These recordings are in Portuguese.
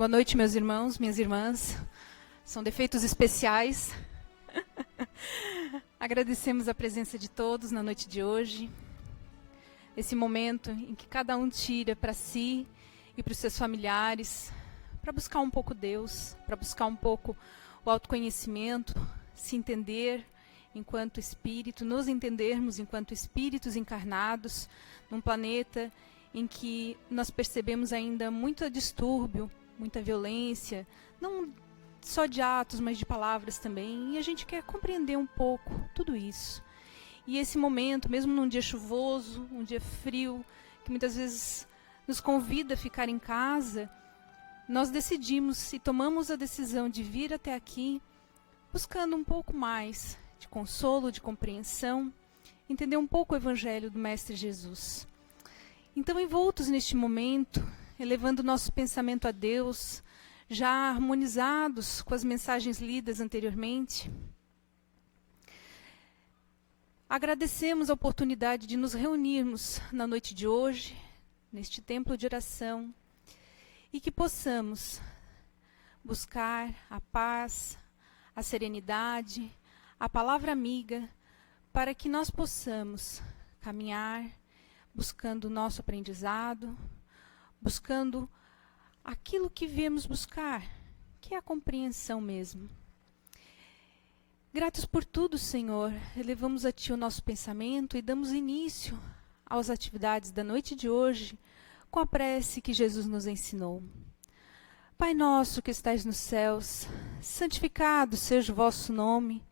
Boa noite, meus irmãos, minhas irmãs. São defeitos especiais. Agradecemos a presença de todos na noite de hoje. Esse momento em que cada um tira para si e para os seus familiares, para buscar um pouco Deus, para buscar um pouco o autoconhecimento, se entender enquanto espírito, nos entendermos enquanto espíritos encarnados num planeta em que nós percebemos ainda muito distúrbio, muita violência, não só de atos, mas de palavras também, e a gente quer compreender um pouco tudo isso. E esse momento, mesmo num dia chuvoso, um dia frio, que muitas vezes nos convida a ficar em casa, nós decidimos e tomamos a decisão de vir até aqui, buscando um pouco mais de consolo, de compreensão, entender um pouco o Evangelho do Mestre Jesus. Então, envoltos neste momento, elevando nosso pensamento a Deus, já harmonizados com as mensagens lidas anteriormente, agradecemos a oportunidade de nos reunirmos na noite de hoje, neste templo de oração, e que possamos buscar a paz, a serenidade, a palavra amiga, para que nós possamos caminhar buscando o nosso aprendizado, buscando aquilo que viemos buscar, que é a compreensão mesmo. Gratos por tudo, Senhor, elevamos a Ti o nosso pensamento e damos início às atividades da noite de hoje com a prece que Jesus nos ensinou. Pai nosso que estais nos céus, santificado seja o vosso nome.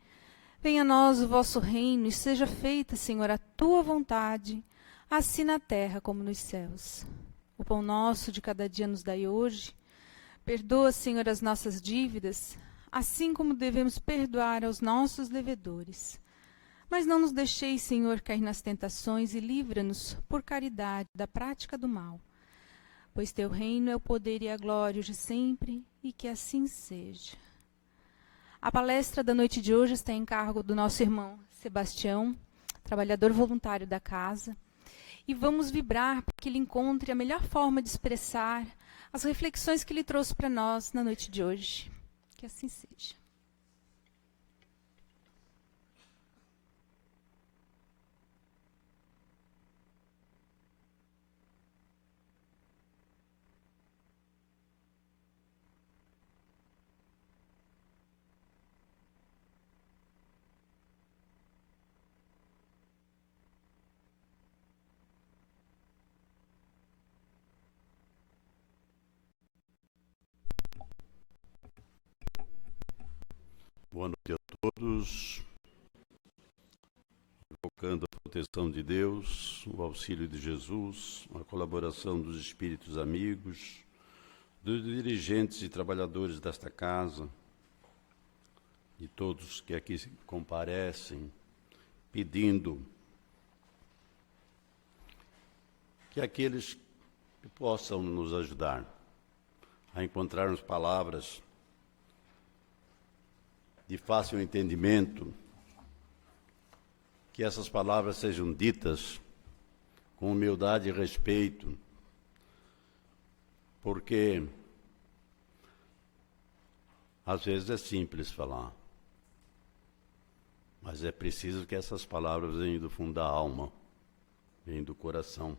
Venha a nós o vosso reino e seja feita, Senhor, a Tua vontade, assim na terra como nos céus. O pão nosso de cada dia nos dai hoje. Perdoa, Senhor, as nossas dívidas, assim como devemos perdoar aos nossos devedores. Mas não nos deixeis, Senhor, cair nas tentações e livra-nos, por caridade, da prática do mal. Pois Teu reino é o poder e a glória de sempre, e que assim seja. A palestra da noite de hoje está em cargo do nosso irmão Sebastião, trabalhador voluntário da casa, e vamos vibrar para que ele encontre a melhor forma de expressar as reflexões que ele trouxe para nós na noite de hoje. Que assim seja. Boa noite a todos, invocando a proteção de Deus, o auxílio de Jesus, a colaboração dos espíritos amigos, dos dirigentes e trabalhadores desta casa, de todos que aqui comparecem, pedindo que aqueles que possam nos ajudar a encontrarmos palavras de fácil entendimento, que essas palavras sejam ditas com humildade e respeito, porque às vezes é simples falar, mas é preciso que essas palavras venham do fundo da alma, venham do coração.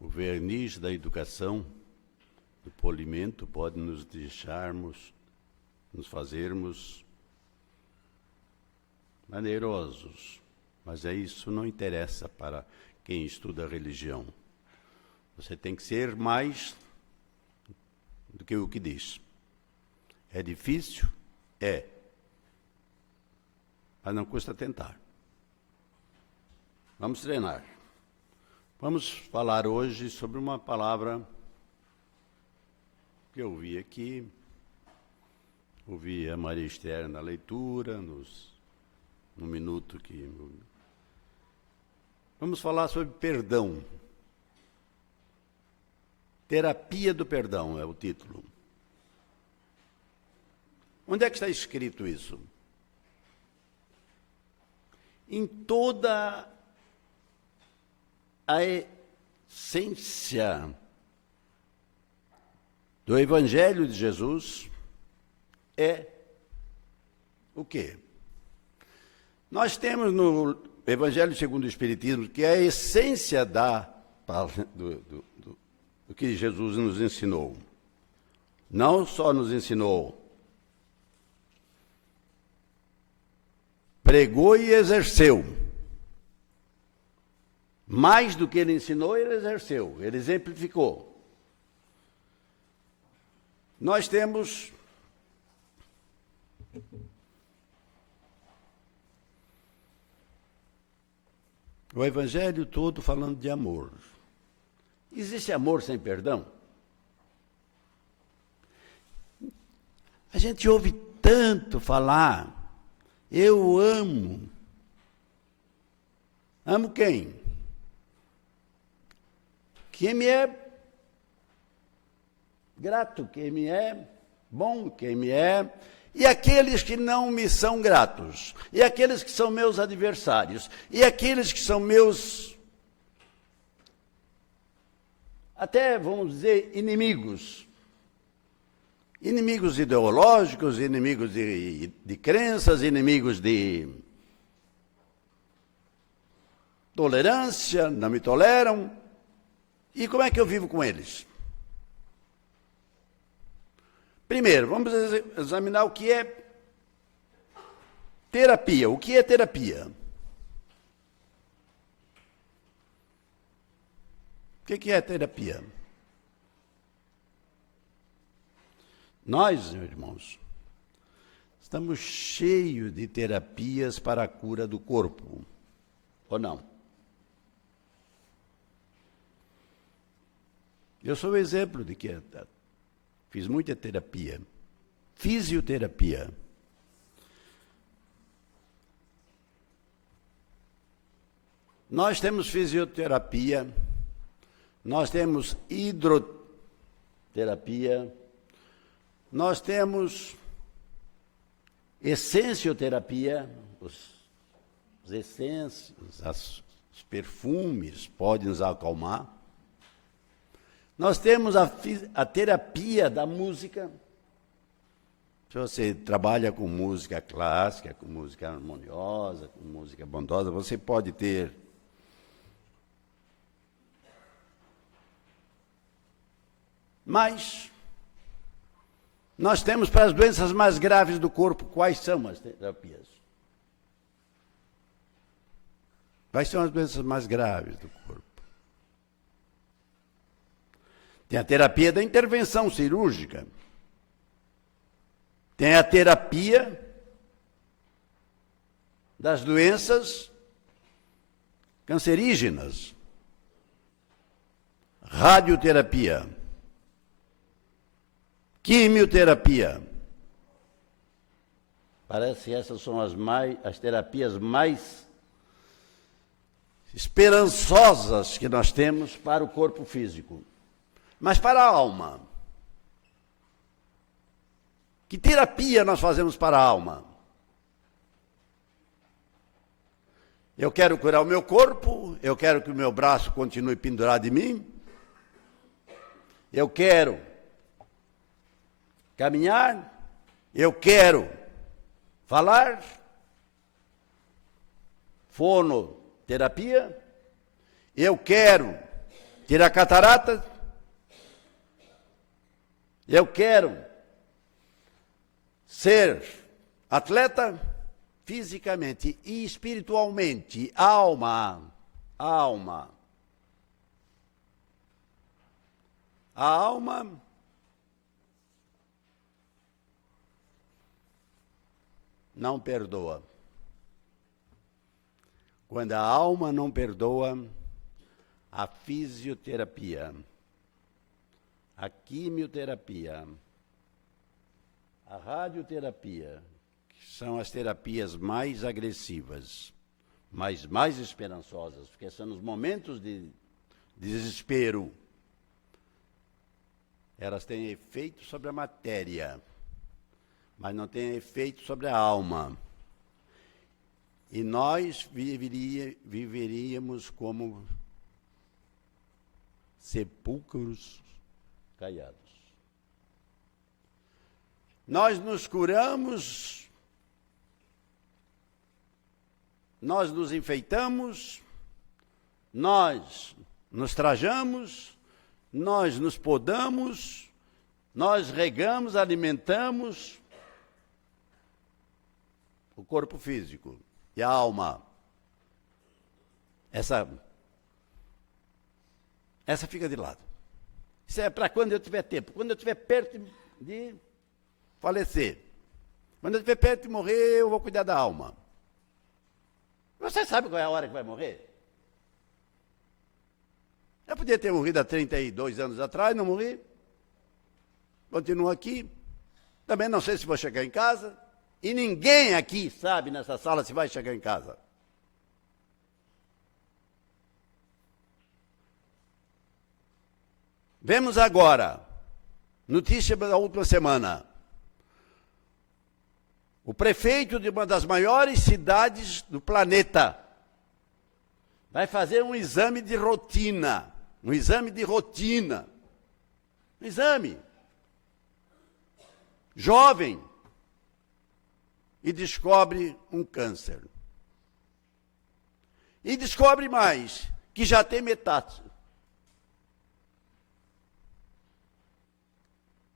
O verniz da educação, do polimento, pode nos fazermos maneirosos, mas isso não interessa para quem estuda a religião. Você tem que ser mais do que o que diz. É difícil? É. Mas não custa tentar. Vamos treinar. Vamos falar hoje sobre uma palavra que eu vi aqui, ouvi a Maria Esther na leitura, no minuto que... Vamos falar sobre perdão. Terapia do perdão é o título. Onde é que está escrito isso? Em toda a essência do Evangelho de Jesus é o quê? Nós temos no Evangelho segundo o Espiritismo, que é a essência do que Jesus nos ensinou. Não só nos ensinou, pregou e exerceu. Mais do que ele ensinou, ele exerceu, ele exemplificou. Nós temos o Evangelho todo falando de amor. Existe amor sem perdão? A gente ouve tanto falar, eu amo. Amo quem? Quem me é grato, quem me é bom, quem me é... E aqueles que não me são gratos, e aqueles que são meus adversários, e aqueles que são meus, até vamos dizer, inimigos. Inimigos ideológicos, inimigos de crenças, inimigos de tolerância, não me toleram. E como é que eu vivo com eles? Primeiro, vamos examinar o que é terapia. O que é terapia? O que é terapia? Nós, meus irmãos, estamos cheios de terapias para a cura do corpo, ou não? Eu sou o exemplo de que fiz muita terapia, fisioterapia. Nós temos fisioterapia, nós temos hidroterapia, nós temos essencioterapia, os essências, os perfumes podem nos acalmar. Nós temos a terapia da música. Se você trabalha com música clássica, com música harmoniosa, com música bondosa, você pode ter mas nós temos para as doenças mais graves do corpo, quais são as terapias? Quais são as doenças mais graves do corpo? Tem a terapia da intervenção cirúrgica. Tem a terapia das doenças cancerígenas. Radioterapia. Quimioterapia. Parece que essas são as terapias mais esperançosas que nós temos para o corpo físico. Mas para a alma, que terapia nós fazemos para a alma? Eu quero curar o meu corpo, eu quero que o meu braço continue pendurado em mim, eu quero caminhar, eu quero falar, fonoterapia, eu quero tirar catarata, eu quero ser atleta fisicamente e espiritualmente, alma. A alma não perdoa. Quando a alma não perdoa, a fisioterapia, a quimioterapia, a radioterapia, que são as terapias mais agressivas, mas mais esperançosas, porque são nos momentos de desespero. Elas têm efeito sobre a matéria, mas não têm efeito sobre a alma. E nós viveríamos como sepulcros caiados. nós nos curamos, nós nos enfeitamos, nós nos trajamos, nós nos podamos, nós regamos, alimentamos o corpo físico e a alma. Essa fica de lado. Isso é para quando eu tiver tempo, quando eu estiver perto de falecer. Quando eu estiver perto de morrer, eu vou cuidar da alma. Você sabe qual é a hora que vai morrer? Eu podia ter morrido há 32 anos atrás, não morri. Continuo aqui. Também não sei se vou chegar em casa. E ninguém aqui sabe nessa sala se vai chegar em casa. Vemos agora, notícia da última semana. O prefeito de uma das maiores cidades do planeta vai fazer um exame de rotina. Um exame de rotina. Um exame. Jovem. E descobre um câncer. E descobre mais, que já tem metástase.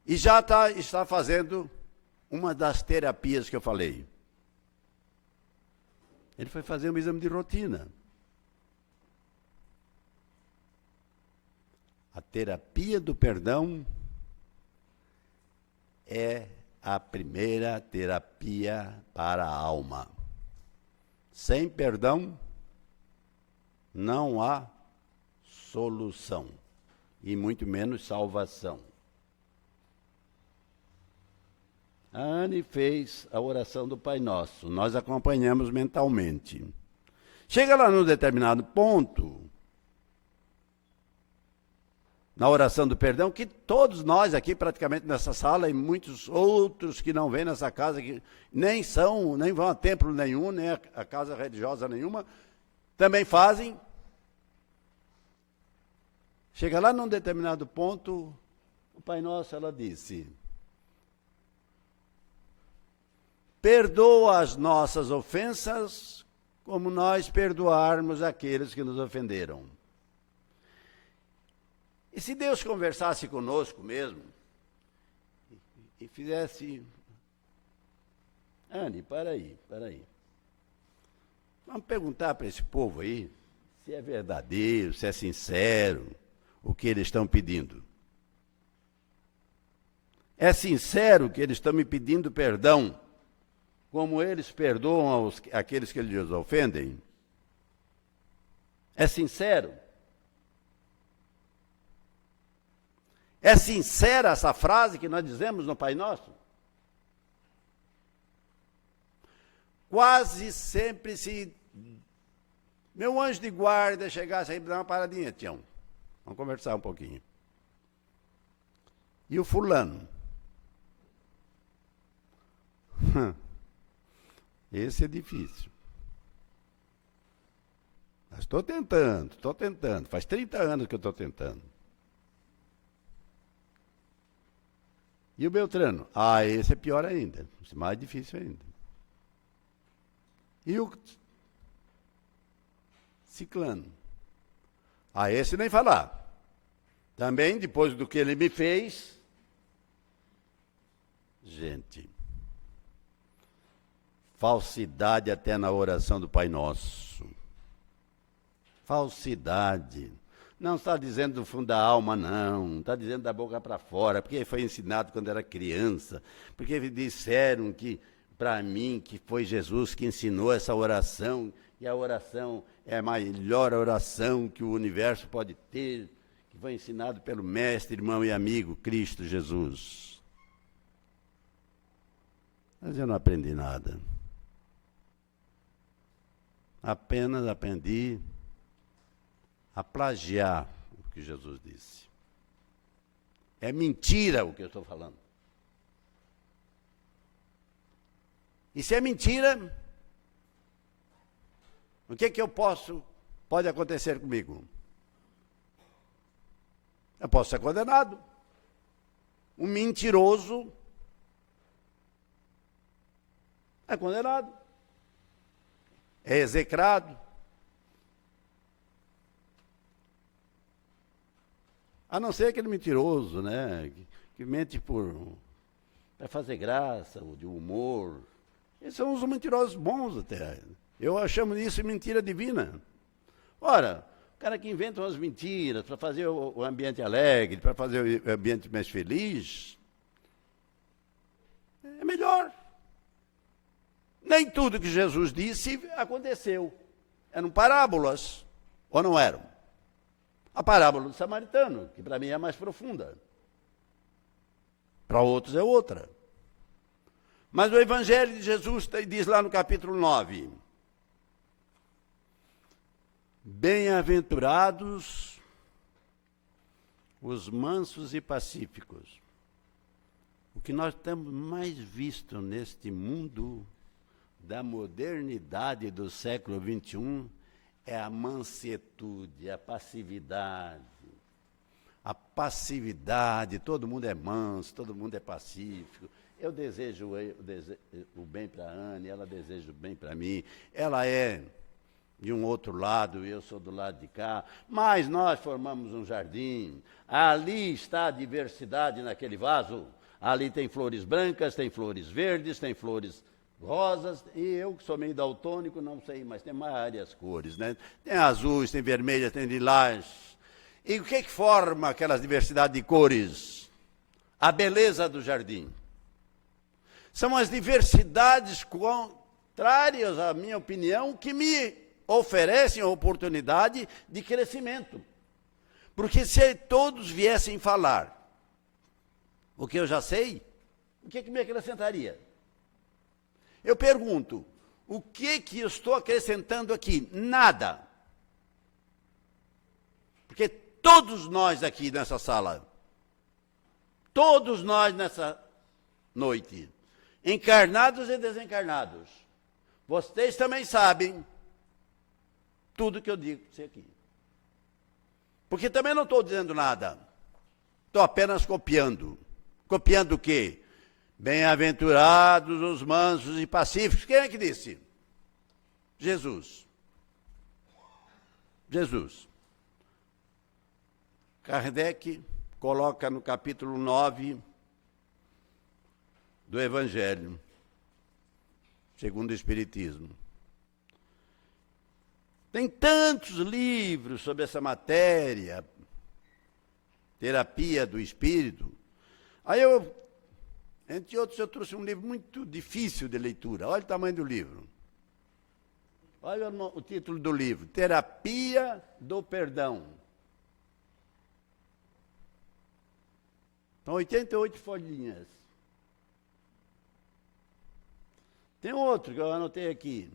E já está fazendo uma das terapias que eu falei. Ele foi fazer um exame de rotina. A terapia do perdão é a primeira terapia para a alma. Sem perdão, não há solução, e muito menos salvação. A Anne fez a oração do Pai Nosso, nós acompanhamos mentalmente. Chega lá num determinado ponto, na oração do perdão, que todos nós aqui praticamente nessa sala e muitos outros que não vêm nessa casa, que nem vão a templo nenhum, nem a casa religiosa nenhuma, também fazem. Chega lá num determinado ponto, o Pai Nosso, ela disse: perdoa as nossas ofensas, como nós perdoarmos aqueles que nos ofenderam. E se Deus conversasse conosco mesmo, e fizesse... Anne, para aí. Vamos perguntar para esse povo aí, se é verdadeiro, se é sincero, o que eles estão pedindo. É sincero que eles estão me pedindo perdão, como eles perdoam aqueles que lhes ofendem? É sincero? É sincera essa frase que nós dizemos no Pai Nosso? Quase sempre, se meu anjo de guarda chegasse aí, dá uma paradinha, Tião. Vamos conversar um pouquinho. E o fulano? Esse é difícil. Mas estou tentando. Faz 30 anos que eu estou tentando. E o Beltrano? Esse é pior ainda. Esse é mais difícil ainda. E o Ciclano? Esse nem falar. Também, depois do que ele me fez... Gente... falsidade até na oração do Pai Nosso. Falsidade. Não está dizendo do fundo da alma, não. Está dizendo da boca para fora, porque foi ensinado quando era criança. Porque disseram que, para mim, que foi Jesus que ensinou essa oração, e a oração é a melhor oração que o universo pode ter, que foi ensinado pelo mestre, irmão e amigo, Cristo Jesus. Mas eu não aprendi nada. Apenas aprendi a plagiar o que Jesus disse. É mentira o que eu estou falando. E se é mentira, o que pode acontecer comigo? Eu posso ser condenado. Um mentiroso é condenado, é execrado. A não ser aquele mentiroso, né, que mente para fazer graça, ou de humor. Esses são os mentirosos bons até. Eu chamo isso de mentira divina. Ora, o cara que inventa umas mentiras para fazer o ambiente alegre, para fazer o ambiente mais feliz, é melhor. Nem tudo que Jesus disse aconteceu. Eram parábolas, ou não eram? A parábola do samaritano, que para mim é mais profunda. Para outros é outra. Mas o Evangelho de Jesus diz lá no capítulo 9, bem-aventurados os mansos e pacíficos. O que nós temos mais visto neste mundo da modernidade do século XXI é a mansuetude, a passividade. A passividade, todo mundo é manso, todo mundo é pacífico. Eu desejo o bem para a Anne, ela deseja o bem para mim. Ela é de um outro lado, eu sou do lado de cá. Mas nós formamos um jardim. Ali está a diversidade naquele vaso. Ali tem flores brancas, tem flores verdes, tem flores rosas, e eu que sou meio daltônico, não sei, mas tem várias cores, né? Tem azuis, tem vermelhas, tem lilás. E o que forma aquela diversidade de cores? A beleza do jardim. São as diversidades contrárias, à minha opinião, que me oferecem a oportunidade de crescimento. Porque se todos viessem falar o que eu já sei, o que me acrescentaria? Eu pergunto, o que eu estou acrescentando aqui? Nada. Porque todos nós aqui nessa sala, todos nós nessa noite, encarnados e desencarnados, vocês também sabem tudo que eu digo para você aqui. Porque também não estou dizendo nada, estou apenas copiando. Copiando o quê? Bem-aventurados os mansos e pacíficos. Quem é que disse? Jesus. Jesus. Kardec coloca no capítulo 9 do Evangelho, segundo o Espiritismo. Tem tantos livros sobre essa matéria, terapia do espírito. Aí entre outros, eu trouxe um livro muito difícil de leitura. Olha o tamanho do livro. Olha o título do livro, Terapia do Perdão. São 88 folhinhas. Tem outro que eu anotei aqui.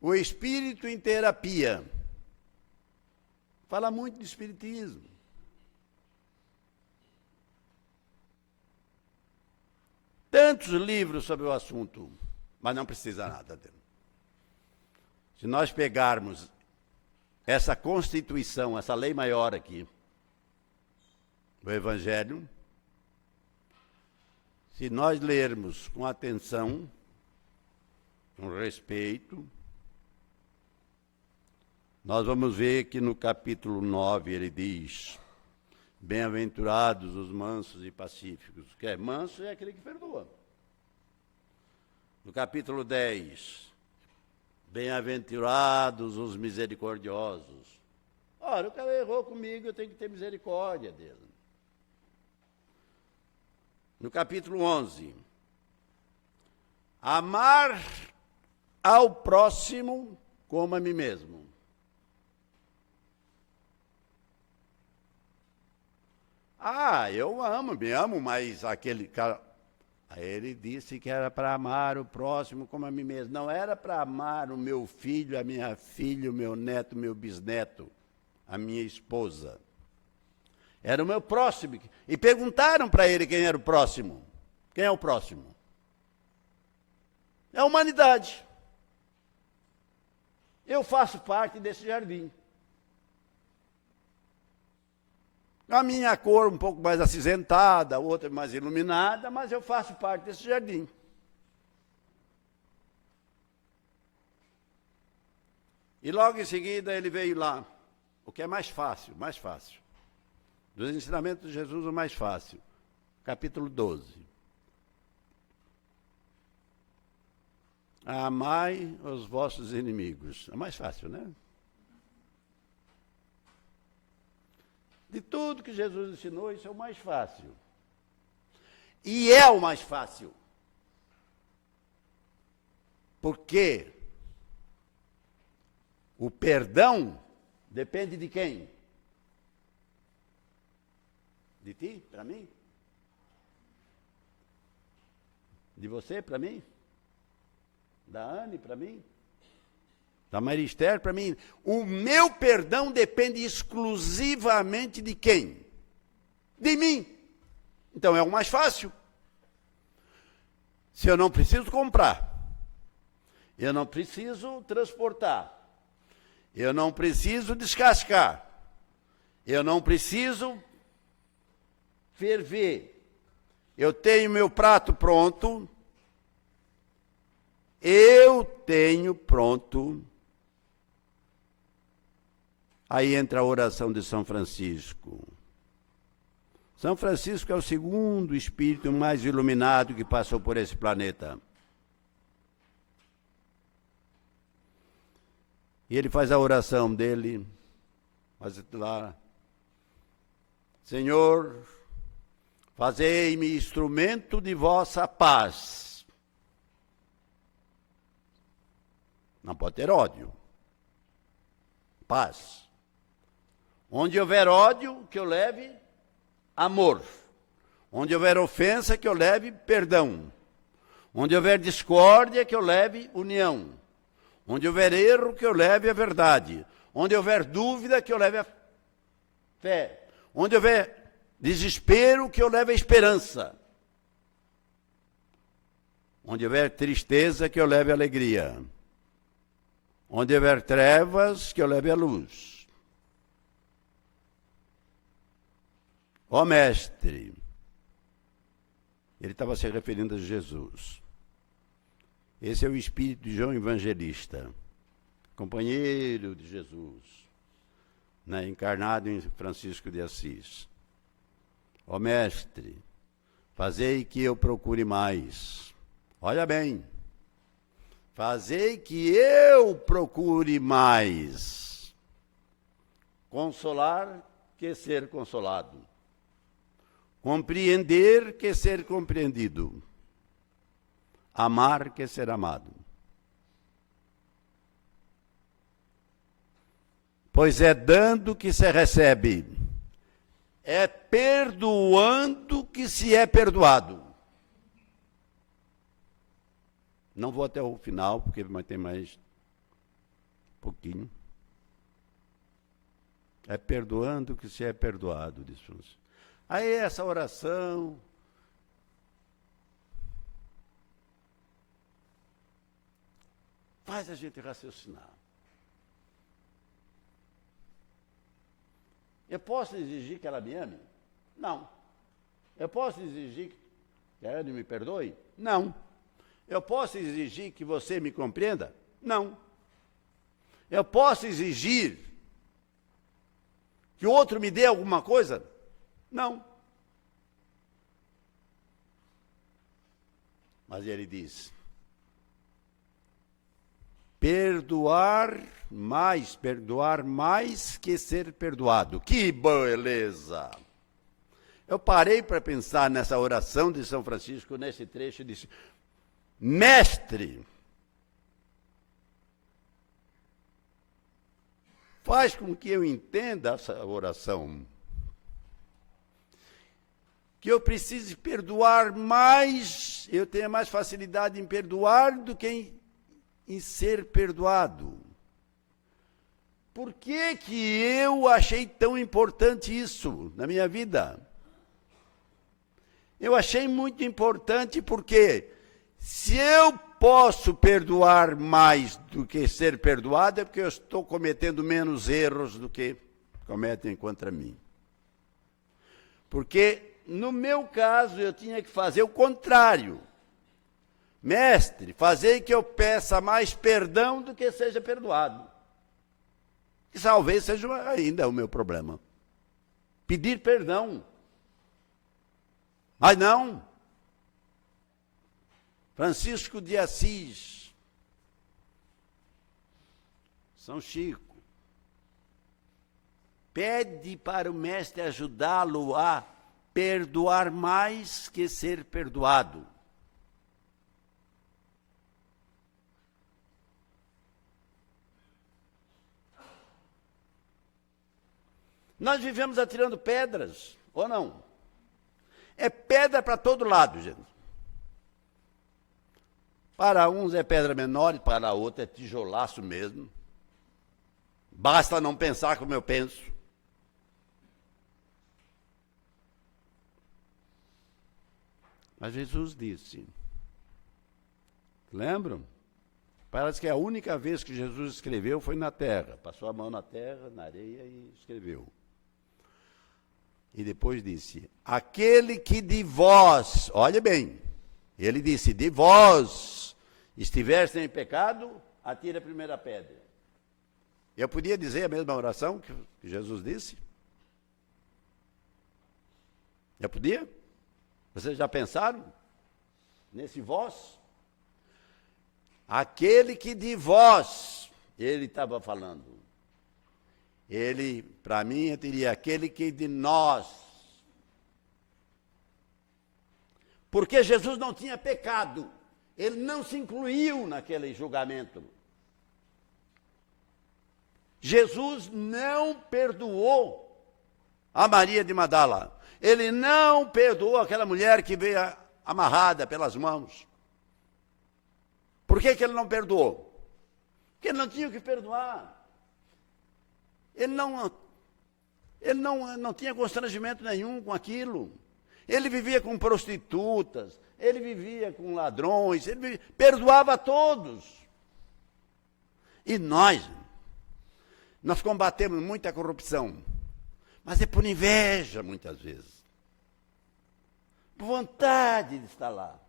O Espírito em Terapia. Fala muito de espiritismo. Tantos livros sobre o assunto, mas não precisa nada dele. Se nós pegarmos essa Constituição, essa lei maior aqui, do Evangelho, se nós lermos com atenção, com respeito, nós vamos ver que no capítulo 9 ele diz: bem-aventurados os mansos e pacíficos. Que é manso é aquele que perdoa. No capítulo 10, bem-aventurados os misericordiosos. Ora, o cara errou comigo, eu tenho que ter misericórdia dele. No capítulo 11, amar ao próximo como a mim mesmo. Eu me amo, mas aquele cara... Aí ele disse que era para amar o próximo como a mim mesmo. Não era para amar o meu filho, a minha filha, o meu neto, o meu bisneto, a minha esposa. Era o meu próximo. E perguntaram para ele quem era o próximo. Quem é o próximo? É a humanidade. Eu faço parte desse jardim. A minha cor um pouco mais acinzentada, a outra mais iluminada, mas eu faço parte desse jardim. E logo em seguida ele veio lá, o que é mais fácil. Dos ensinamentos de Jesus, o mais fácil. Capítulo 12. Amai os vossos inimigos. É mais fácil, né? De tudo que Jesus ensinou, isso é o mais fácil. E é o mais fácil. Porque o perdão depende de quem? De ti, para mim? De você, para mim? Da Anne, para mim? Da Maria Esther, para mim? O meu perdão depende exclusivamente de quem? De mim. Então é o mais fácil. Se eu não preciso comprar, eu não preciso transportar, eu não preciso descascar, eu não preciso ferver, eu tenho meu prato pronto, eu tenho pronto. Aí entra a oração de São Francisco. São Francisco é o segundo espírito mais iluminado que passou por esse planeta. E ele faz a oração dele, faz lá: Senhor, fazei-me instrumento de vossa paz. Não pode ter ódio. Paz. Onde houver ódio, que eu leve amor. Onde houver ofensa, que eu leve perdão. Onde houver discórdia, que eu leve união. Onde houver erro, que eu leve a verdade. Onde houver dúvida, que eu leve a fé. Onde houver desespero, que eu leve a esperança. Onde houver tristeza, que eu leve a alegria. Onde houver trevas, que eu leve a luz. Ó mestre, ele estava se referindo a Jesus. Esse é o espírito de João Evangelista, companheiro de Jesus, né, encarnado em Francisco de Assis. Ó mestre, fazei que eu procure mais. Olha bem, fazei que eu procure mais. Consolar que ser consolado. Compreender que ser compreendido. Amar que ser amado. Pois é dando que se recebe. É perdoando que se é perdoado. Não vou até o final, porque vai ter mais um pouquinho. É perdoando que se é perdoado, diz Francisco. Aí essa oração faz a gente raciocinar. Eu posso exigir que ela me ame? Não. Eu posso exigir que ela me perdoe? Não. Eu posso exigir que você me compreenda? Não. Eu posso exigir que o outro me dê alguma coisa? Não. Mas ele diz: perdoar mais que ser perdoado. Que beleza! Eu parei para pensar nessa oração de São Francisco, nesse trecho, e disse: mestre, faz com que eu entenda essa oração, que eu precise perdoar mais, eu tenha mais facilidade em perdoar do que em ser perdoado. Por que que eu achei tão importante isso na minha vida? Eu achei muito importante porque se eu posso perdoar mais do que ser perdoado, é porque eu estou cometendo menos erros do que cometem contra mim. Porque no meu caso, eu tinha que fazer o contrário. Mestre, fazei que eu peça mais perdão do que seja perdoado. E talvez seja ainda o meu problema. Pedir perdão. Mas não. Francisco de Assis, São Chico, pede para o mestre ajudá-lo a perdoar mais que ser perdoado. Nós vivemos atirando pedras, ou não? É pedra para todo lado, gente. Para uns é pedra menor, e para outros é tijolaço mesmo. Basta não pensar como eu penso. Mas Jesus disse, lembram? Parece que a única vez que Jesus escreveu foi na terra. Passou a mão na terra, na areia e escreveu. E depois disse, aquele que de vós, olha bem, ele disse, de vós estiver sem pecado, atire a primeira pedra. Eu podia dizer a mesma oração que Jesus disse? Eu podia? Vocês já pensaram nesse vós? Aquele que de vós, ele estava falando. Ele, para mim, eu diria, aquele que de nós. Porque Jesus não tinha pecado. Ele não se incluiu naquele julgamento. Jesus não perdoou a Maria de Magdala. Ele não perdoou aquela mulher que veio amarrada pelas mãos. Por que ele não perdoou? Porque ele não tinha o que perdoar. Ele não tinha constrangimento nenhum com aquilo. Ele vivia com prostitutas, ele vivia com ladrões, perdoava a todos. E nós combatemos muita corrupção, mas é por inveja muitas vezes. Por vontade de estar lá.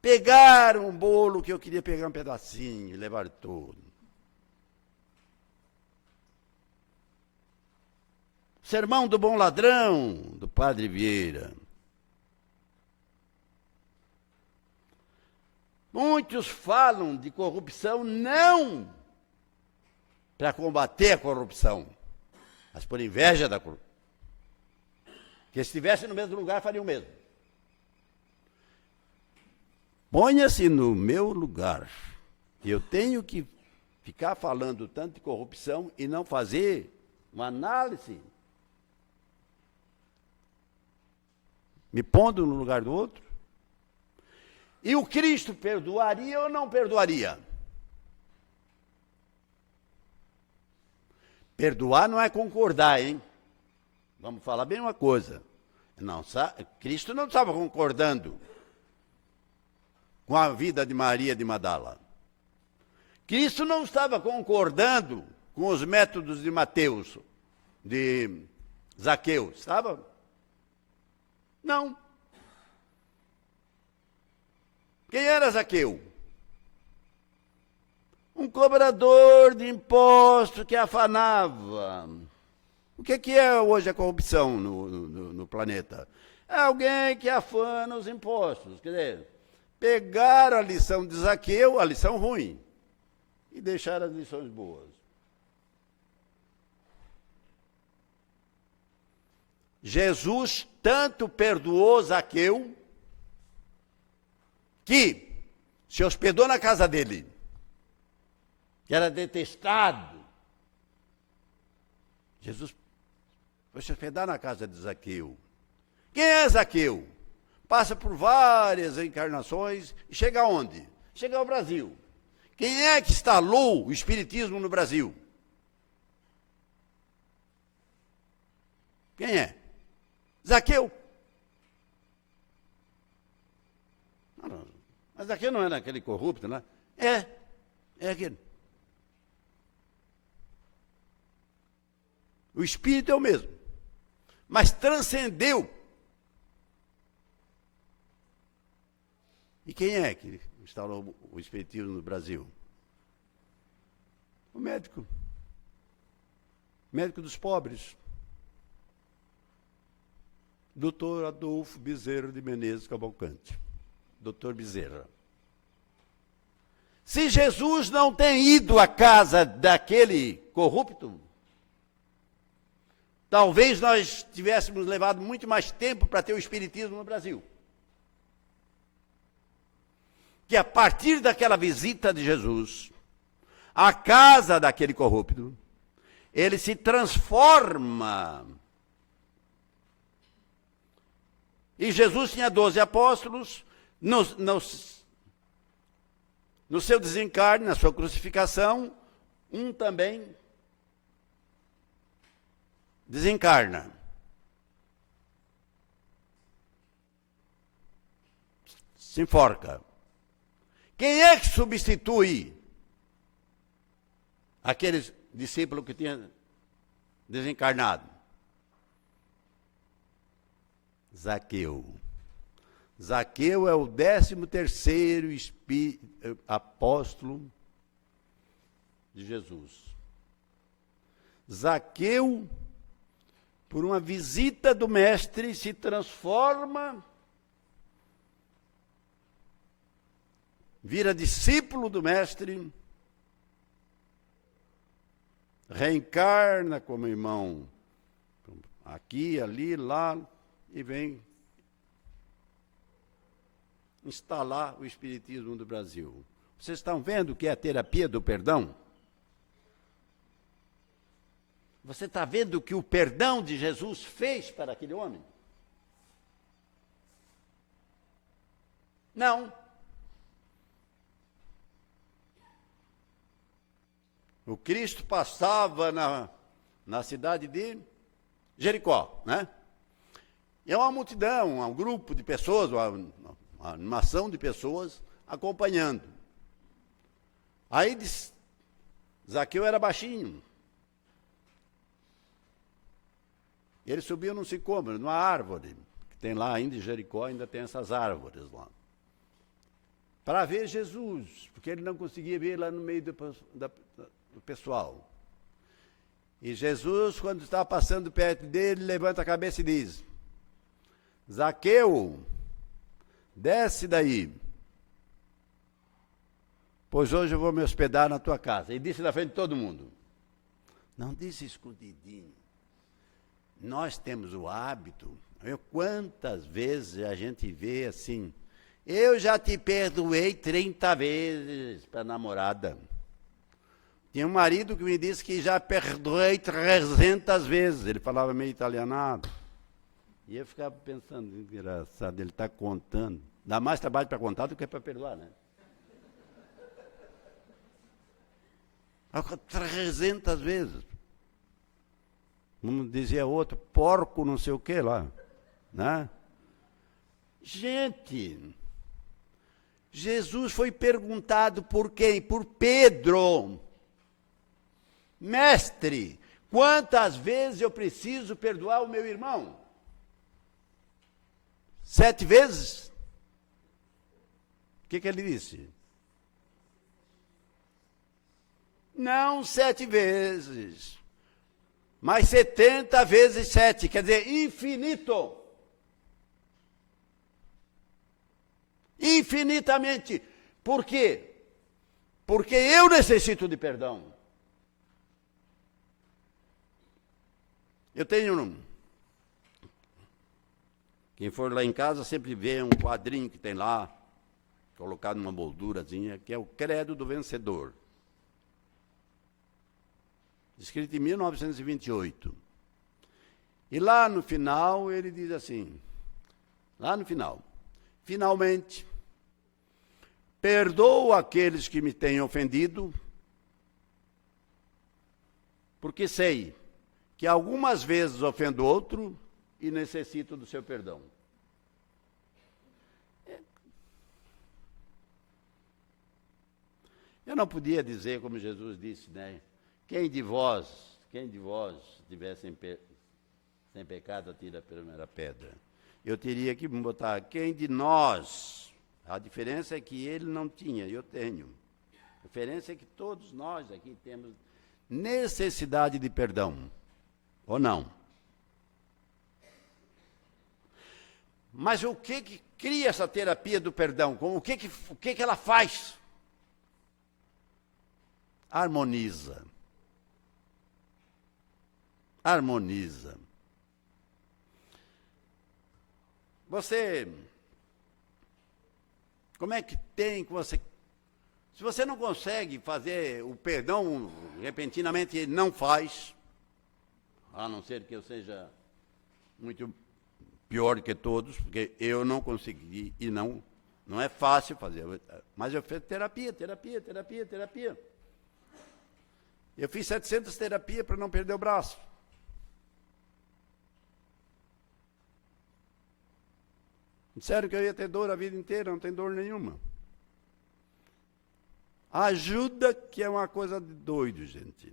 Pegar um bolo que eu queria pegar um pedacinho e levar todo. Sermão do Bom Ladrão, do Padre Vieira. Muitos falam de corrupção não para combater a corrupção, mas por inveja da corrupção. Porque se estivesse no mesmo lugar, faria o mesmo. Ponha-se no meu lugar. Eu tenho que ficar falando tanto de corrupção e não fazer uma análise. Me pondo no lugar do outro. E o Cristo perdoaria ou não perdoaria? Perdoar não é concordar, hein? Vamos falar bem uma coisa. Não, Cristo não estava concordando com a vida de Maria de Magdala. Cristo não estava concordando com os métodos de Mateus, de Zaqueu. Estava? Não. Quem era Zaqueu? Um cobrador de imposto que afanava. O que é hoje a corrupção no planeta? É alguém que afana os impostos. Quer dizer, pegaram a lição de Zaqueu, a lição ruim, e deixaram as lições boas. Jesus tanto perdoou Zaqueu que se hospedou na casa dele, que era detestado. Jesus foi se hospedar na casa de Zaqueu. Quem é Zaqueu? Passa por várias encarnações e chega aonde? Chega ao Brasil. Quem é que instalou o espiritismo no Brasil? Quem é? Zaqueu. Não, mas Zaqueu não era aquele corrupto, né? É aquele. O espírito é o mesmo, mas transcendeu. E quem é que instalou o espiritismo no Brasil? O médico dos pobres, Dr. Adolfo Bezerra de Menezes Cavalcante, Dr. Bezerra. Se Jesus não tem ido à casa daquele corrupto, talvez nós tivéssemos levado muito mais tempo para ter o espiritismo no Brasil. Que a partir daquela visita de Jesus à casa daquele corrupto, ele se transforma. E Jesus tinha 12 apóstolos, no seu desencarne, na sua crucificação, um também desencarna. Se enforca. Quem é que substitui aquele discípulo que tinha desencarnado? Zaqueu. Zaqueu é o 13º apóstolo de Jesus. Zaqueu, por uma visita do mestre, se transforma, vira discípulo do mestre, reencarna como irmão aqui, ali, lá, e vem instalar o espiritismo do Brasil. Vocês estão vendo o que é a terapia do perdão? Você está vendo o que o perdão de Jesus fez para aquele homem? Não. O Cristo passava na cidade de Jericó, né? E é uma multidão, um grupo de pessoas, uma animação de pessoas acompanhando. Aí Zaqueu era baixinho. Ele subiu num sicômoro, numa árvore, que tem lá ainda em Jericó, ainda tem essas árvores lá, para ver Jesus, porque ele não conseguia ver lá no meio do pessoal. E Jesus, quando está passando perto dele, levanta a cabeça e diz: Zaqueu, desce daí, pois hoje eu vou me hospedar na tua casa. E disse na frente de todo mundo. Não disse escondidinho. Nós temos o hábito, quantas vezes a gente vê assim, eu já te perdoei 30 vezes para a namorada. Tinha um marido que me disse que já perdoei 300 vezes. Ele falava meio italianado. E eu ficava pensando, engraçado, ele está contando. Dá mais trabalho para contar do que para perdoar, né? 300 vezes. Como dizia outro, porco não sei o que lá. Né? Gente, Jesus foi perguntado por quem? Por Pedro. Mestre, quantas vezes eu preciso perdoar o meu irmão? 7 vezes? O que ele disse? Não 7 vezes, mas 70 vezes 7, quer dizer, infinito. Infinitamente. Por quê? Porque eu necessito de perdão. Eu tenho quem for lá em casa sempre vê um quadrinho que tem lá, colocado numa moldurazinha, que é o Credo do Vencedor. Escrito em 1928. E lá no final ele diz assim, lá no final, finalmente, perdoo aqueles que me têm ofendido, porque sei que algumas vezes ofendo outro e necessito do seu perdão. Eu não podia dizer, como Jesus disse, né? Quem de vós estiver sem pecado, atira a primeira pedra. Eu teria que botar, quem de nós? A diferença é que ele não tinha, eu tenho. A diferença é que todos nós aqui temos necessidade de perdão, ou não? Mas o que cria essa terapia do perdão? O que ela faz? Harmoniza. Harmoniza. Como é que se você não consegue fazer o perdão, repentinamente ele não faz, a não ser que eu seja muito pior que todos, porque eu não consegui e não é fácil fazer. Mas eu fiz terapia. Eu fiz 700 terapias para não perder o braço. Disseram que eu ia ter dor a vida inteira, não tem dor nenhuma. Ajuda, que é uma coisa de doido, gente.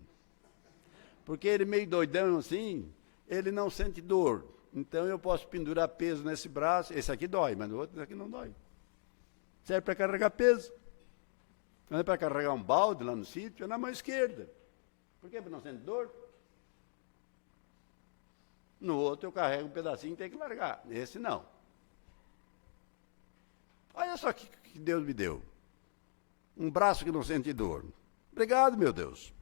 Porque ele meio doidão assim, ele não sente dor. Então eu posso pendurar peso nesse braço, esse aqui dói, mas o outro aqui não dói. Serve para carregar peso. Não é para carregar um balde lá no sítio, é na mão esquerda. Por que não sente dor? No outro eu carrego um pedacinho e tenho que largar. Esse não. Olha só que Deus me deu. Um braço que não sente dor. Obrigado, meu Deus.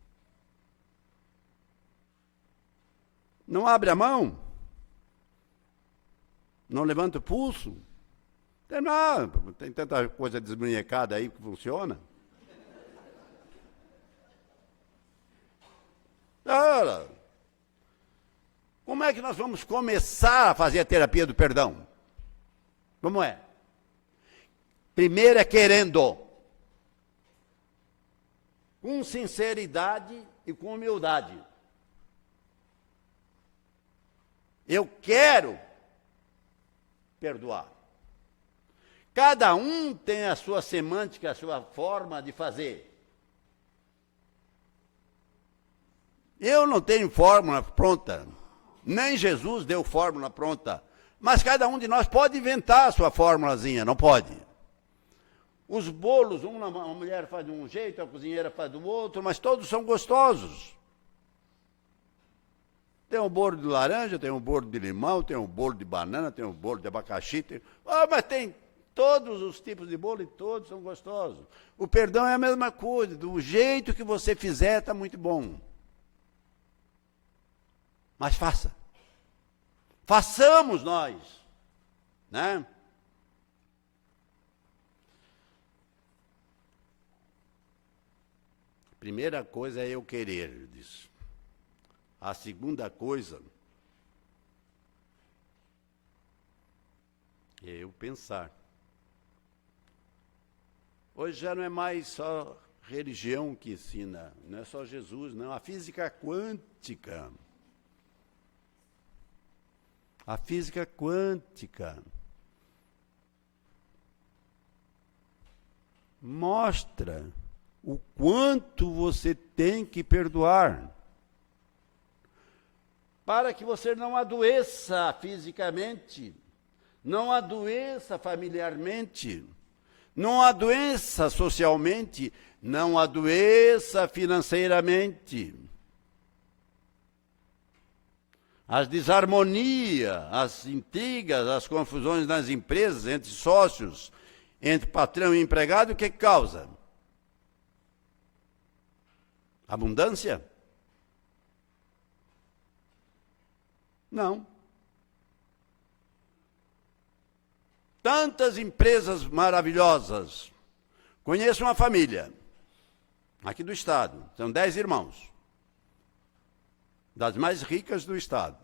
Não abre a mão? Não levanta o pulso? Tem tanta coisa desmanhecada aí que funciona. Ora, como é que nós vamos começar a fazer a terapia do perdão? Como é? Primeiro é querendo. Com sinceridade e com humildade. Eu quero perdoar. Cada um tem a sua semântica, a sua forma de fazer. Eu não tenho fórmula pronta. Nem Jesus deu fórmula pronta. Mas cada um de nós pode inventar a sua fórmulazinha, não pode? Os bolos, uma mulher faz de um jeito, a cozinheira faz do outro, mas todos são gostosos. Tem um bolo de laranja, tem um bolo de limão, tem um bolo de banana, tem um bolo de abacaxi. Mas tem todos os tipos de bolo e todos são gostosos. O perdão é a mesma coisa, do jeito que você fizer está muito bom. Mas faça. Façamos nós, né? A primeira coisa é eu querer, eu disse. A segunda coisa é eu pensar. Hoje já não é mais só religião que ensina, não é só Jesus, não. A física quântica. A física quântica mostra o quanto você tem que perdoar para que você não adoeça fisicamente, não adoeça familiarmente, não adoeça socialmente, não adoeça financeiramente. As desarmonias, as intrigas, as confusões nas empresas, entre sócios, entre patrão e empregado, o que causa? Abundância? Não. Tantas empresas maravilhosas. Conheço uma família, aqui do estado, são 10 irmãos, das mais ricas do estado.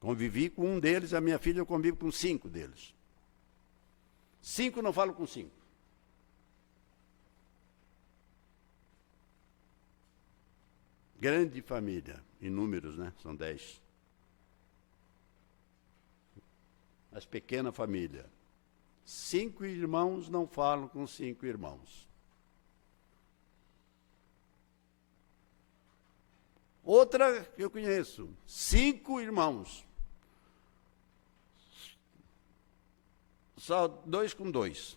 Convivi com um deles, a minha filha, eu convivo com 5 deles. 5 não falo com 5. Grande família, em números, né? São 10. Mas pequena família. 5 irmãos não falam com 5 irmãos. Outra que eu conheço, 5 irmãos. Só 2 com 2.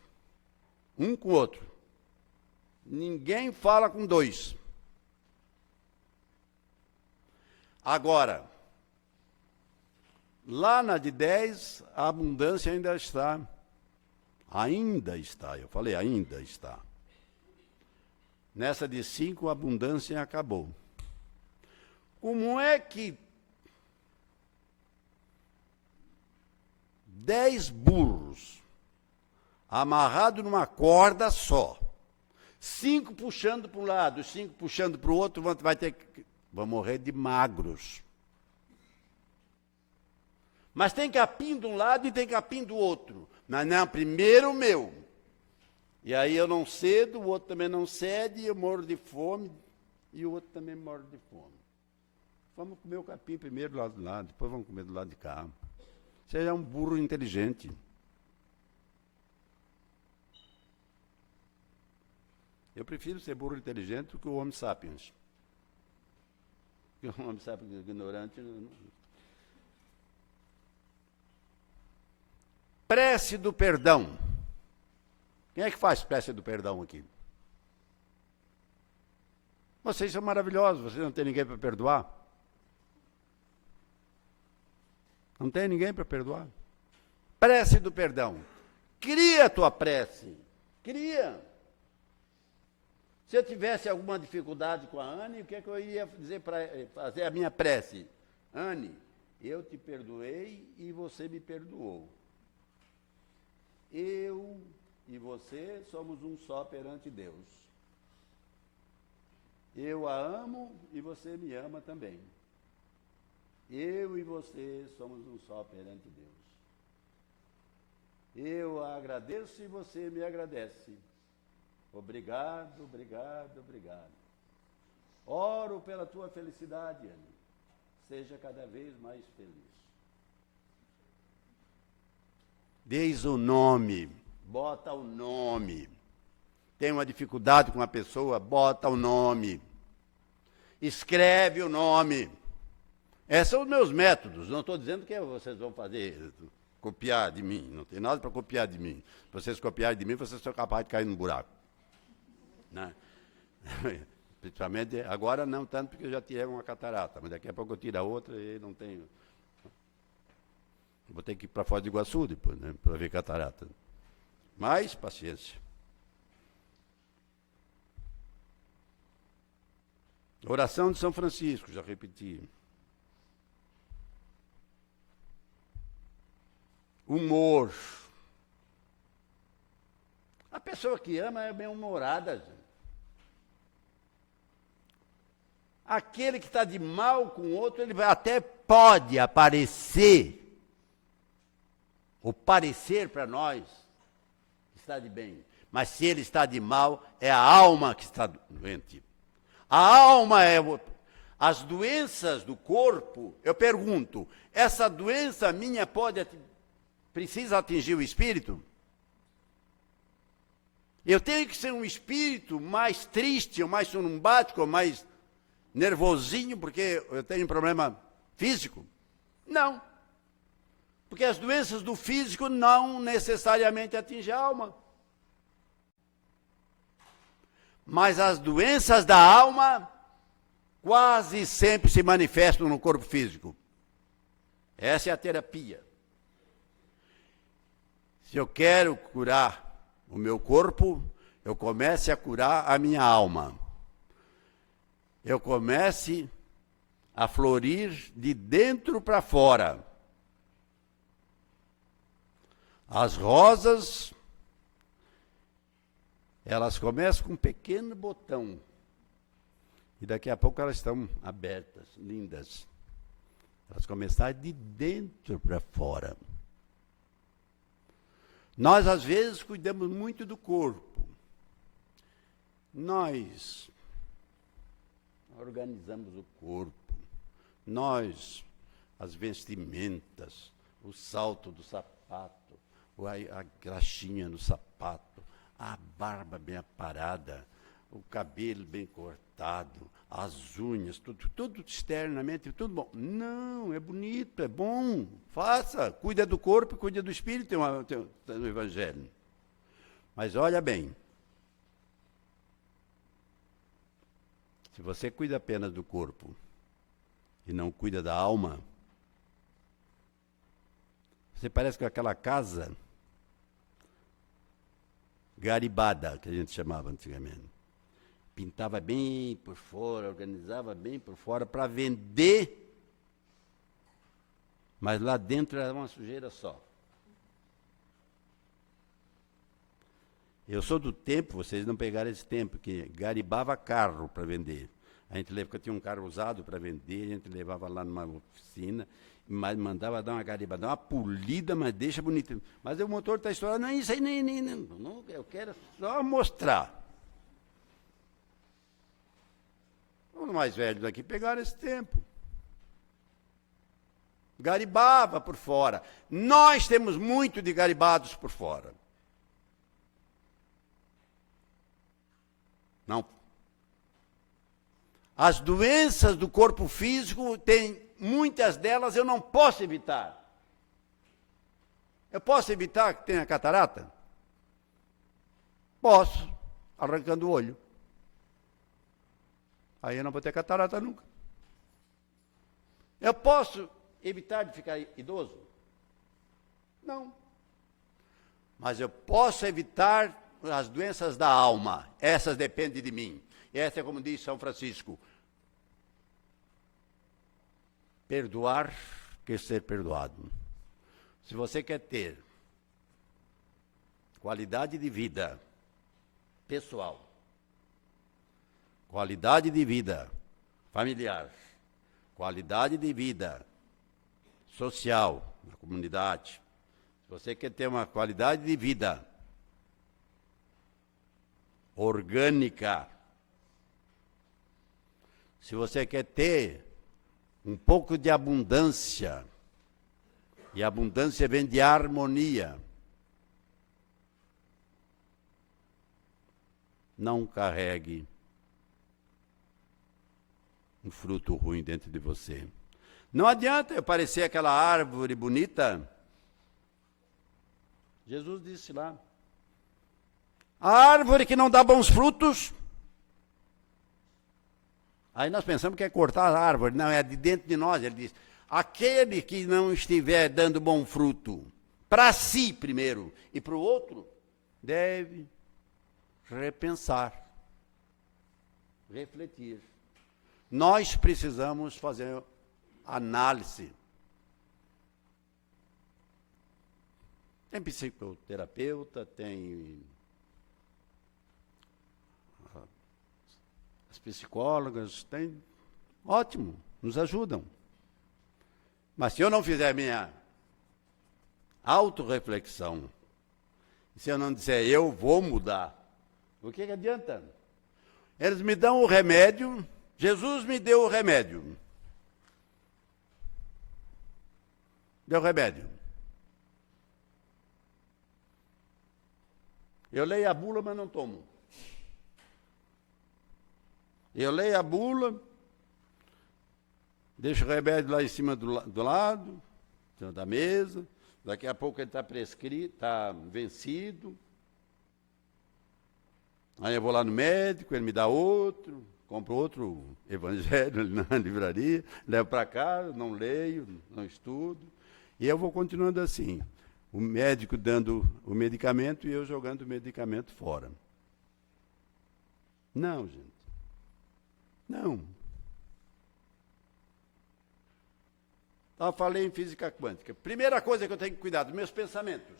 um com o outro. Ninguém fala com dois. Agora, lá na de 10, a abundância ainda está. Ainda está, eu falei ainda está. Nessa de 5, a abundância acabou. Como é que 10 burros amarrados numa corda só, 5 puxando para um lado, 5 puxando para o outro, vão morrer de magros. Mas tem capim de um lado e tem capim do outro. Mas não, primeiro o meu. E aí eu não cedo, o outro também não cede, eu morro de fome, e o outro também morre de fome. Vamos comer o capim primeiro do lado de lá, depois vamos comer do lado de cá. Seja um burro inteligente. Eu prefiro ser burro inteligente do que o Homo sapiens. Porque o Homo sapiens ignorante... Prece do perdão. Quem é que faz prece do perdão aqui? Vocês são maravilhosos, vocês não têm ninguém para perdoar. Não tem ninguém para perdoar. Prece do perdão. Cria a tua prece. Cria. Se eu tivesse alguma dificuldade com a Anne, o que é que eu ia dizer para fazer a minha prece? Anne, eu te perdoei e você me perdoou. Eu e você somos um só perante Deus. Eu a amo e você me ama também. Eu e você somos um só perante Deus. Eu a agradeço e você me agradece. Obrigado, obrigado, obrigado. Oro pela tua felicidade, Anne. Seja cada vez mais feliz. Diz o nome, bota o nome. Tem uma dificuldade com a pessoa, bota o nome. Escreve o nome. Esses são os meus métodos. Não estou dizendo que vocês vão fazer, copiar de mim. Não tem nada para copiar de mim. Se vocês copiarem de mim, vocês são capazes de cair num buraco. Né? Principalmente, agora não tanto porque eu já tirei uma catarata, mas daqui a pouco eu tiro a outra e não tenho... Vou ter que ir para Foz do Iguaçu depois, né, para ver catarata. Mas, paciência. Oração de São Francisco, já repeti. Humor. A pessoa que ama é bem-humorada, gente. Aquele que está de mal com o outro, ele até pode aparecer, ou parecer para nós, que está de bem. Mas se ele está de mal, é a alma que está doente. A alma é... As doenças do corpo, eu pergunto, essa doença minha precisa atingir o espírito? Eu tenho que ser um espírito mais triste, ou mais sorumbático, ou mais nervosinho, porque eu tenho um problema físico? Não. Porque as doenças do físico não necessariamente atingem a alma. Mas as doenças da alma quase sempre se manifestam no corpo físico. Essa é a terapia. Se eu quero curar o meu corpo, eu comece a curar a minha alma. Eu comece a florir de dentro para fora. As rosas, elas começam com um pequeno botão. E daqui a pouco elas estão abertas, lindas. Elas começaram de dentro para fora. Nós, às vezes, cuidamos muito do corpo. Nós organizamos o corpo. Nós, as vestimentas, o salto do sapato, a graxinha no sapato, a barba bem aparada, o cabelo bem cortado, as unhas, tudo externamente, tudo bom. Não, é bonito, é bom, faça, cuida do corpo, cuida do espírito, tem no Evangelho. Mas olha bem, se você cuida apenas do corpo e não cuida da alma, você parece com aquela casa garibada, que a gente chamava antigamente. Pintava bem por fora, organizava bem por fora para vender, mas lá dentro era uma sujeira só. Eu sou do tempo, vocês não pegaram esse tempo, que garibava carro para vender. A gente levava, tinha um carro usado para vender, a gente levava lá numa oficina, mas mandava dar uma garibada, dar uma polida, mas deixa bonito. Mas o motor está estourado, não, isso aí não, eu quero só mostrar. Os mais velhos daqui pegaram esse tempo. Garibava por fora. Nós temos muito de garibados por fora. Não. As doenças do corpo físico, muitas delas eu não posso evitar. Eu posso evitar que tenha catarata? Posso, arrancando o olho. Aí eu não vou ter catarata nunca. Eu posso evitar de ficar idoso? Não. Mas eu posso evitar as doenças da alma. Essas dependem de mim. Essa é como diz São Francisco. Perdoar que ser perdoado. Se você quer ter qualidade de vida pessoal, qualidade de vida familiar, qualidade de vida social, na comunidade, se você quer ter uma qualidade de vida orgânica, se você quer ter um pouco de abundância, e abundância vem de harmonia, não carregue um fruto ruim dentro de você. Não adianta eu parecer aquela árvore bonita. Jesus disse lá, a árvore que não dá bons frutos. Aí nós pensamos que é cortar a árvore. Não, é de dentro de nós. Ele diz, aquele que não estiver dando bom fruto, para si primeiro e para o outro, deve repensar, refletir. Nós precisamos fazer análise. Tem psicoterapeuta, tem as psicólogas, tem, ótimo, nos ajudam. Mas se eu não fizer minha autorreflexão, se eu não disser eu vou mudar, o que adianta? Eles me dão o remédio, Jesus me deu o remédio. Deu remédio. Eu leio a bula, mas não tomo. Eu leio a bula, deixo o remédio lá em cima do lado, da mesa, daqui a pouco ele está prescrito, está vencido. Aí eu vou lá no médico, ele me dá outro, compro outro evangelho na livraria, levo para casa, não leio, não estudo, e eu vou continuando assim. O médico dando o medicamento e eu jogando o medicamento fora. Não, gente. Não. Então, eu falei em física quântica. Primeira coisa que eu tenho que cuidar dos meus pensamentos.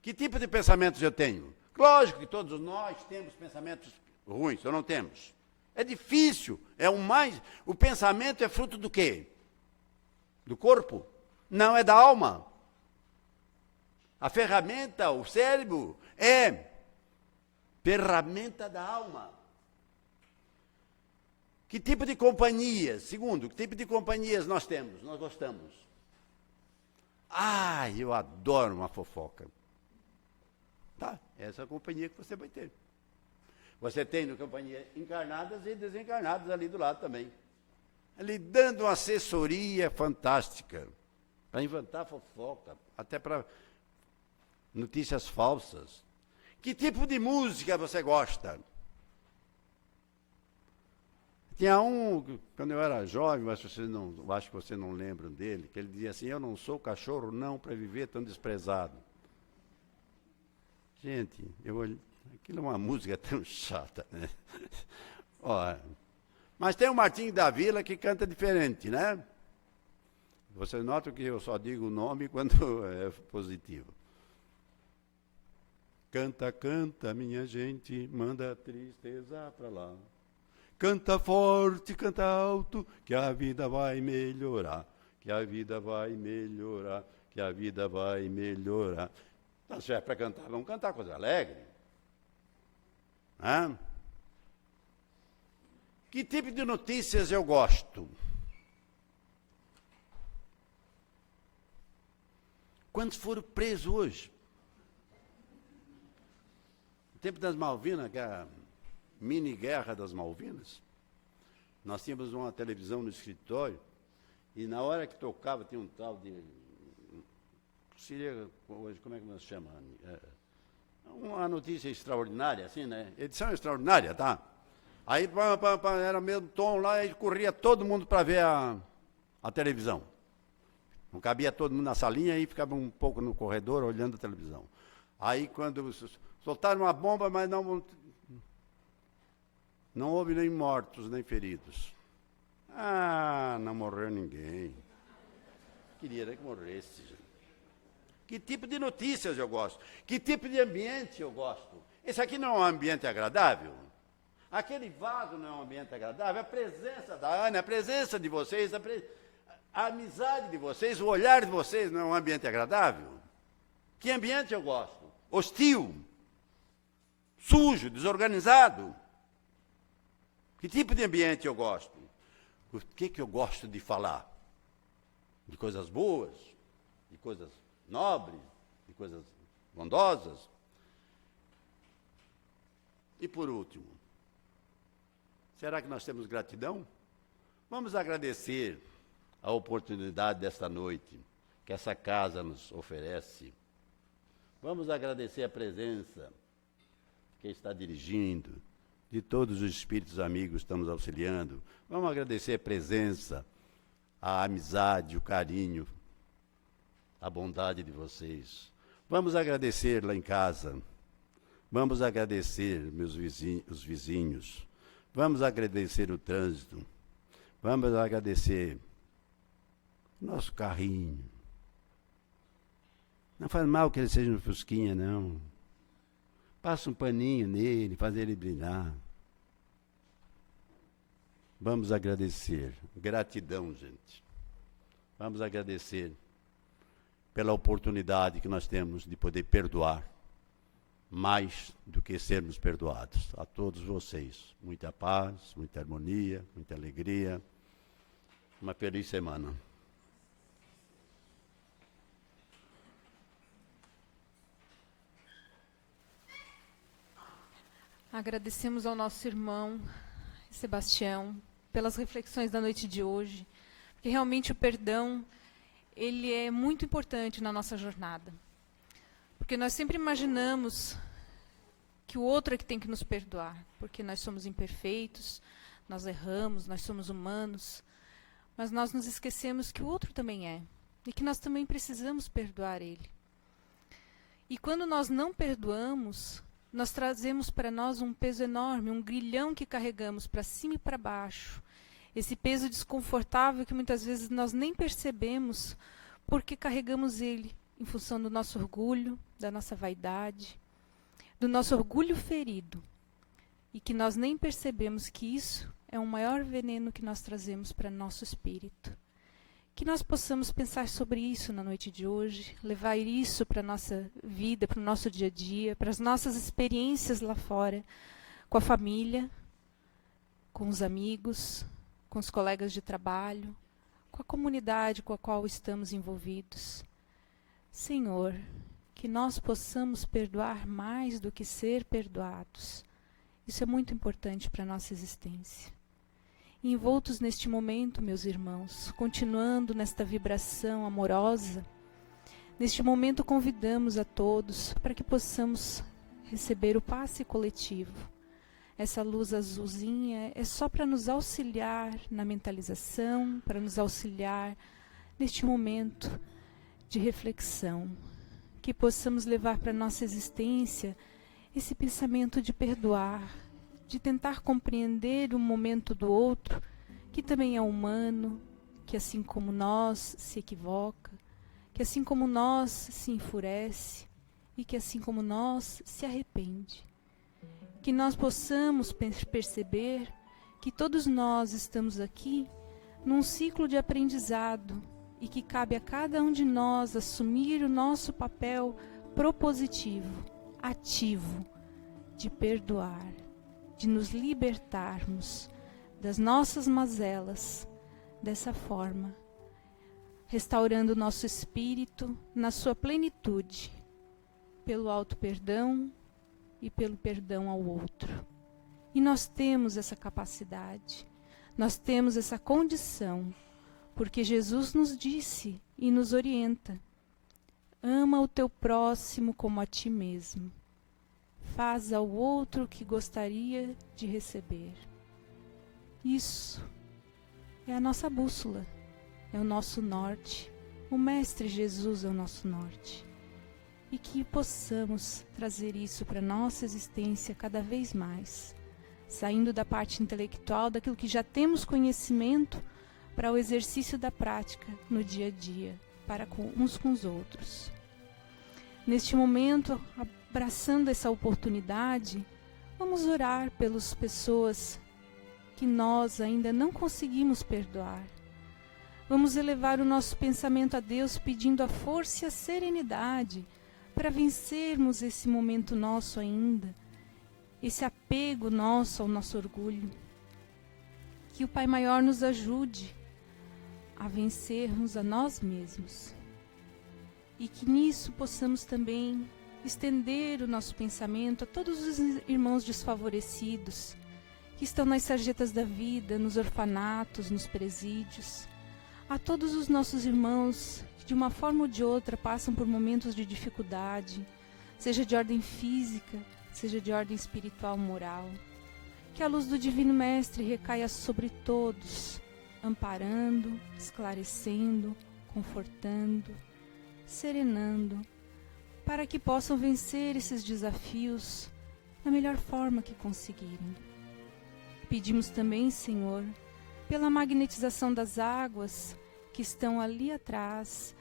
Que tipo de pensamentos eu tenho? Lógico que todos nós temos pensamentos ruins, ou não temos. É difícil, o pensamento é fruto do quê? Do corpo? Não, é da alma. A ferramenta, o cérebro, é ferramenta da alma. Que tipo de companhias? Segundo, que tipo de companhias nós temos, nós gostamos? Ah, eu adoro uma fofoca. Tá, essa é a companhia que você vai ter. Você tem companhia encarnadas e desencarnadas ali do lado também. Ali dando uma assessoria fantástica, para inventar fofoca, até para notícias falsas. Que tipo de música você gosta? Tinha um, quando eu era jovem, mas acho que você não lembra dele, que ele dizia assim, eu não sou cachorro não para viver tão desprezado. Gente, aquilo é uma música tão chata, né? Ó, mas tem o Martinho da Vila que canta diferente, né? Você nota que eu só digo o nome quando é positivo. Canta, canta, minha gente, manda a tristeza pra lá. Canta forte, canta alto, que a vida vai melhorar, que a vida vai melhorar, que a vida vai melhorar. Então, se é para cantar, vamos cantar coisa alegre. Hã? Que tipo de notícias eu gosto? Quantos foram presos hoje? No tempo das Malvinas, que é a mini guerra das Malvinas, nós tínhamos uma televisão no escritório e na hora que tocava tinha um tal de... Seria hoje, como é que nós chamamos? Uma notícia extraordinária, assim, né? Edição extraordinária, tá? Aí era o mesmo tom lá e corria todo mundo para ver a televisão. Não cabia todo mundo na salinha e ficava um pouco no corredor olhando a televisão. Aí quando soltaram uma bomba, mas não houve nem mortos, nem feridos. Ah, não morreu ninguém. Queria que morresse, gente. Que tipo de notícias eu gosto? Que tipo de ambiente eu gosto? Esse aqui não é um ambiente agradável? Aquele vaso não é um ambiente agradável? A presença da Ana, a presença de vocês, a amizade de vocês, o olhar de vocês não é um ambiente agradável? Que ambiente eu gosto? Hostil? Sujo? Desorganizado? Que tipo de ambiente eu gosto? O que eu gosto de falar? De coisas boas? De coisas nobres? De coisas bondosas? E por último, será que nós temos gratidão? Vamos agradecer a oportunidade desta noite que essa casa nos oferece. Vamos agradecer a presença de quem está dirigindo, de todos os espíritos amigos que estamos auxiliando. Vamos agradecer a presença, a amizade, o carinho, a bondade de vocês. Vamos agradecer lá em casa. Vamos agradecer os vizinhos. Vamos agradecer o trânsito. Vamos agradecer o nosso carrinho. Não faz mal que ele seja um fusquinha, não. Passa um paninho nele, faz ele brilhar. Vamos agradecer. Gratidão, gente. Vamos agradecer pela oportunidade que nós temos de poder perdoar mais do que sermos perdoados. A todos vocês, muita paz, muita harmonia, muita alegria. Uma feliz semana. Agradecemos ao nosso irmão Sebastião pelas reflexões da noite de hoje, porque realmente o perdão, ele é muito importante na nossa jornada. Porque nós sempre imaginamos que o outro é que tem que nos perdoar, porque nós somos imperfeitos, nós erramos, nós somos humanos, mas nós nos esquecemos que o outro também é, e que nós também precisamos perdoar ele. E quando nós não perdoamos, nós trazemos para nós um peso enorme, um grilhão que carregamos para cima e para baixo. Esse peso desconfortável que muitas vezes nós nem percebemos porque carregamos ele em função do nosso orgulho, da nossa vaidade, do nosso orgulho ferido. E que nós nem percebemos que isso é o maior veneno que nós trazemos para nosso espírito. Que nós possamos pensar sobre isso na noite de hoje, levar isso para a nossa vida, para o nosso dia a dia, para as nossas experiências lá fora, com a família, com os amigos, com os colegas de trabalho, com a comunidade com a qual estamos envolvidos. Senhor, que nós possamos perdoar mais do que ser perdoados. Isso é muito importante para a nossa existência. Envoltos neste momento, meus irmãos, continuando nesta vibração amorosa, neste momento convidamos a todos para que possamos receber o passe coletivo. Essa luz azulzinha é só para nos auxiliar na mentalização, para nos auxiliar neste momento de reflexão, que possamos levar para a nossa existência esse pensamento de perdoar, de tentar compreender o momento do outro, que também é humano, que assim como nós se equivoca, que assim como nós se enfurece e que assim como nós se arrepende. Que nós possamos perceber que todos nós estamos aqui num ciclo de aprendizado e que cabe a cada um de nós assumir o nosso papel propositivo, ativo, de perdoar, de nos libertarmos das nossas mazelas dessa forma, restaurando o nosso espírito na sua plenitude, pelo auto-perdão e pelo perdão ao outro. E nós temos essa capacidade, nós temos essa condição, porque Jesus nos disse e nos orienta: ama o teu próximo como a ti mesmo. Faz ao outro o que gostaria de receber. Isso é a nossa bússola, é o nosso norte. O Mestre Jesus é o nosso norte. E que possamos trazer isso para a nossa existência cada vez mais, saindo da parte intelectual, daquilo que já temos conhecimento, para o exercício da prática no dia a dia, para uns com os outros. Neste momento, abraçando essa oportunidade, vamos orar pelas pessoas que nós ainda não conseguimos perdoar. Vamos elevar o nosso pensamento a Deus pedindo a força e a serenidade para vencermos esse momento nosso ainda, esse apego nosso ao nosso orgulho. Que o Pai Maior nos ajude a vencermos a nós mesmos. E que nisso possamos também estender o nosso pensamento a todos os irmãos desfavorecidos, que estão nas sarjetas da vida, nos orfanatos, nos presídios, a todos os nossos irmãos que de uma forma ou de outra passam por momentos de dificuldade, seja de ordem física, seja de ordem espiritual, moral. Que a luz do Divino Mestre recaia sobre todos, amparando, esclarecendo, confortando, serenando, para que possam vencer esses desafios da melhor forma que conseguirem. Pedimos também, Senhor, pela magnetização das águas que estão ali atrás,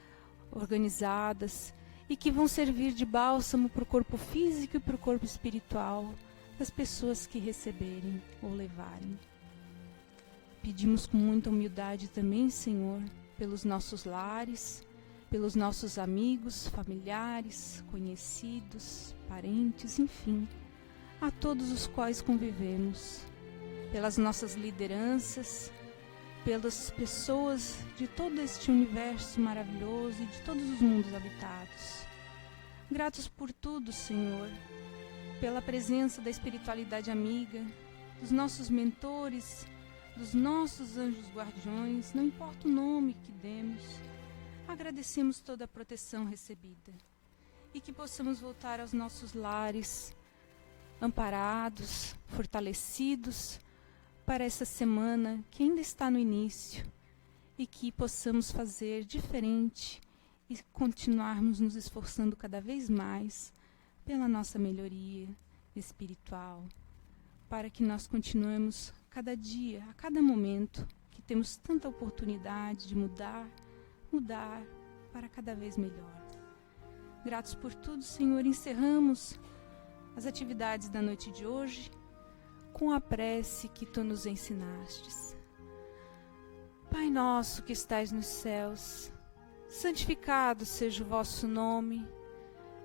organizadas, e que vão servir de bálsamo para o corpo físico e para o corpo espiritual das pessoas que receberem ou levarem. Pedimos com muita humildade também, Senhor, pelos nossos lares, pelos nossos amigos, familiares, conhecidos, parentes, enfim, a todos os quais convivemos, pelas nossas lideranças, pelas pessoas de todo este universo maravilhoso e de todos os mundos habitados. Gratos por tudo, Senhor, pela presença da espiritualidade amiga, dos nossos mentores, dos nossos anjos guardiões, não importa o nome que demos, agradecemos toda a proteção recebida e que possamos voltar aos nossos lares, amparados, fortalecidos, para essa semana que ainda está no início e que possamos fazer diferente e continuarmos nos esforçando cada vez mais pela nossa melhoria espiritual, para que nós continuemos cada dia, a cada momento, que temos tanta oportunidade de mudar para cada vez melhor. Gratos por tudo, Senhor, encerramos as atividades da noite de hoje com a prece que Tu nos ensinastes. Pai nosso que estais nos céus, santificado seja o vosso nome.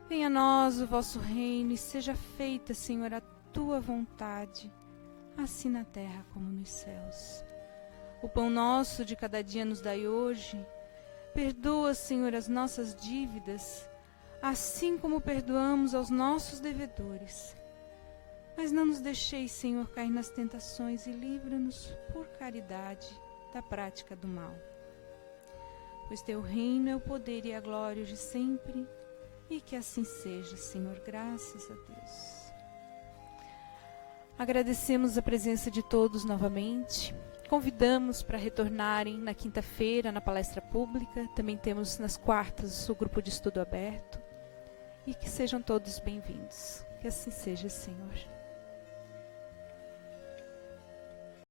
Venha a nós o vosso reino e seja feita, Senhor, a Tua vontade, assim na terra como nos céus. O pão nosso de cada dia nos dai hoje. Perdoa, Senhor, as nossas dívidas, assim como perdoamos aos nossos devedores. Mas não nos deixeis, Senhor, cair nas tentações e livra-nos, por caridade, da prática do mal. Pois Teu reino é o poder e a glória de sempre, e que assim seja, Senhor, graças a Deus. Agradecemos a presença de todos novamente. Convidamos para retornarem na quinta-feira na palestra pública. Também temos nas quartas o grupo de estudo aberto. E que sejam todos bem-vindos. Que assim seja, Senhor.